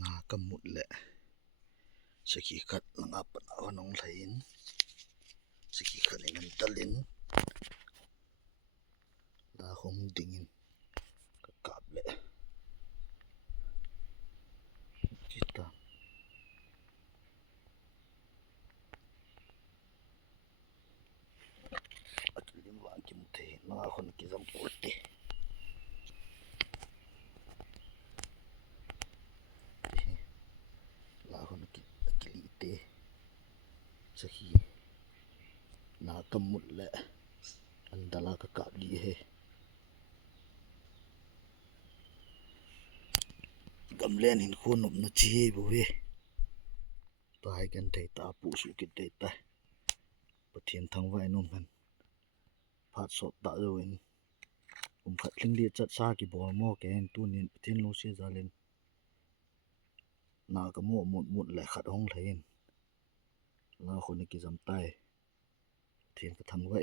naka mut le saki khat langa pana wanong thain saki khat in talin la hom dingin ka kap le kita atlim wa kim the ma khon ki zam porte la hon ki akilite saki naka mut le andala ka kap li he gamlen hin khonop na chi bo we tai kan thei ta pu su ki te ta pathian thang vai nom han phat so ta roin khat thling li chat sa ki bol mo ke en tu nin pathian lo se zalen na ka mo mut le khat hong thain la khon ki zam tai pathian ka thang va